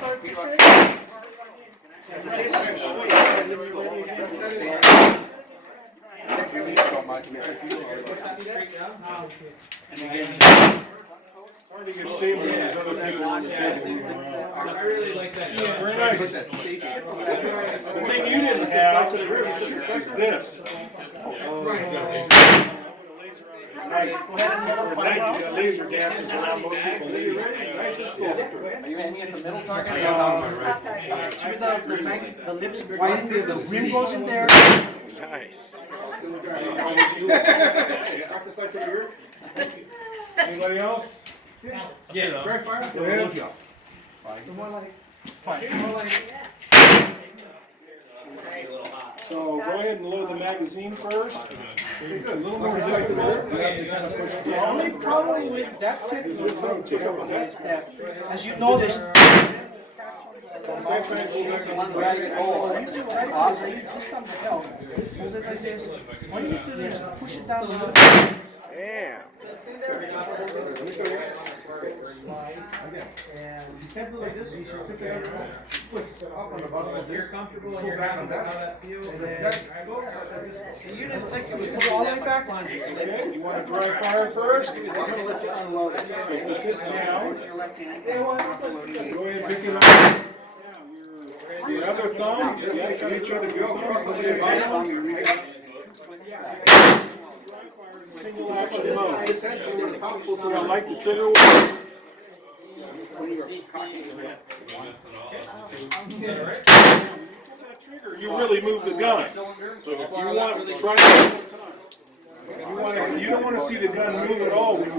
start for sure? Hard to get stable when there's other people on the table. I really like that. Very nice. The thing you didn't have is this. At night, you got laser dances around most people leave. Are you aiming at the middle target? See the lips widen, the rim goes in there. Nice. Anybody else? Yeah. Dry fire? Go ahead. So go ahead and load the magazine first. A little more difficult. You have to kind of push it The down. only problem with that technique is that, as you notice, you do right is I use this thumb to help. Hold it like this. All you need to do is push it down a little bit. Damn. And you can't do like this. You should pick it up, twist up on the bottom of You're this. comfortable and Go you're back happy on with how that. that feels. And then that goes like this. So you didn't think it was Go all the way back. Okay, you want to dry fire first? I'm gonna let you unload it. So put this down. Go ahead and pick it up. Your other thumb, reach over your thumb. Single action mode. So I like the trigger one. Trigger, you really move the gun. So if you want to try, you don't want to see the gun move at all.